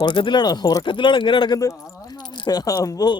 ഉറക്കത്തിലാണോ? ഉറക്കത്തിലാണോ എങ്ങനെ നടക്കുന്നത്? അമ്പോ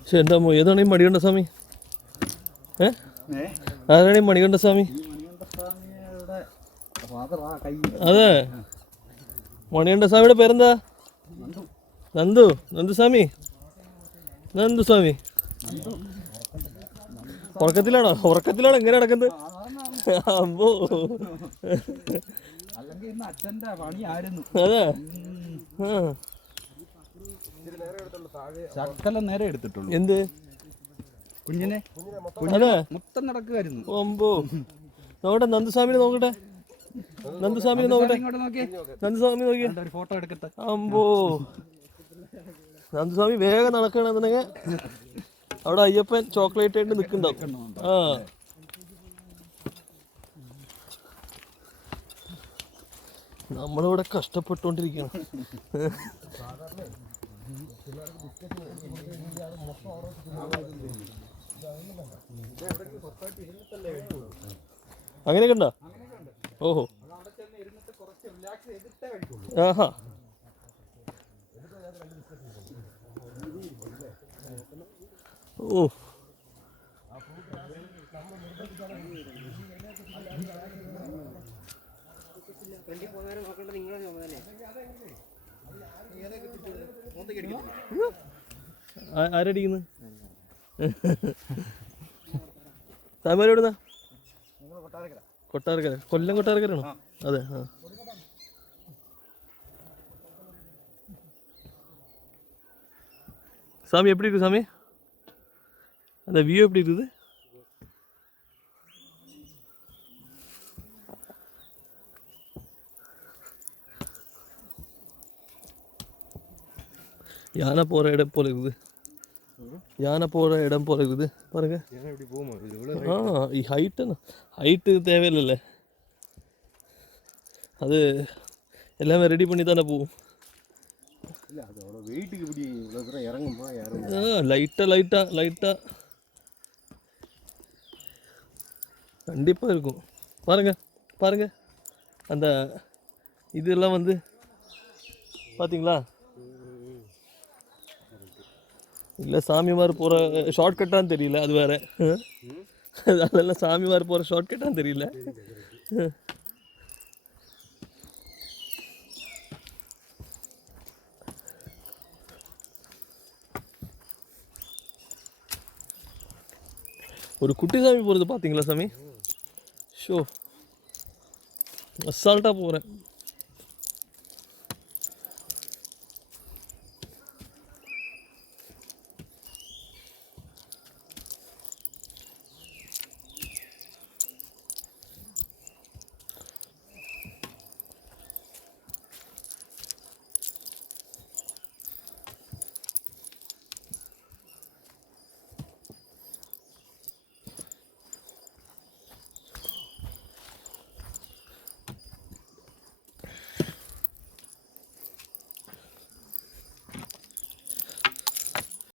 പക്ഷെ എന്താ ഏതാണ് ഈ മണികണ്ഠ സ്വാമി? ആരാണ് ഈ മണികണ്ഠ സ്വാമി? അതെ, മണികണ്ഠ സ്വാമിയുടെ പേരെന്താ? നന്ദുസ്വാമി. നന്ദുസ്വാമി ഉറക്കത്തിലാണോ? ഉറക്കത്തിലാണോ എങ്ങനെ നടക്കുന്നത്? അമ്പോ അതെ. നേരെ എടുത്തിട്ടുള്ളൂ. എന്ത് കുഞ്ഞിനെ അതെ മൊത്തം നടക്കുമായിരുന്നു. അമ്പോ നോക്കട്ടെ, നന്ദുസ്വാമിനെ നോക്കട്ടെ, നന്ദുസ്വാമിനെ നോക്കട്ടെ, നന്ദുസ്വാമി നോക്കിയ ഫോട്ടോ എടുക്കട്ടെ. അമ്പോ നന്ദുസ്വാമി വേഗം നടക്കണെന്നുണ്ടെങ്കിൽ അവിടെ അയ്യപ്പൻ ചോക്ലേറ്റ് ആയിട്ട് നിൽക്കുന്നുണ്ടാവും. ആ നമ്മളിവിടെ കഷ്ടപ്പെട്ടുകൊണ്ടിരിക്കണം. അങ്ങനെയൊക്കെ ഉണ്ടോ? ഓഹോ, ആഹാ. ഓ ആരടിക്കുന്നു? താമര എവിടുന്ന? കൊട്ടാരക്കര. കൊല്ലം കൊട്ടാരക്കരാണോ? അതെ. ആ சாமி எப்படி இருக்குது சாமி? அந்த வியூ எப்படி இருக்குது? யானை போகிற இடம் போல இருக்குது. யானை போகிற இடம் போல இருக்குது பாருங்க. ஹைட்டு தேவையில்லைல்ல, அது எல்லாமே ரெடி பண்ணி தானே போகும். லைட்டாக கண்டிப்பாக இருக்கும். பாருங்க அந்த இதெல்லாம் வந்து பார்த்தீங்களா? இல்லை சாமிமார் போகிற ஷார்ட்கட்டான்னு தெரியல, அது வேறு. அதெல்லாம் சாமிமார் போகிற ஷார்ட்கட்டான்னு தெரியல. ஒரு குட்டி சாமி போகிறது பார்த்தீங்களா சாமி? ஷோ அசால்ட்டாக போகிறேன்.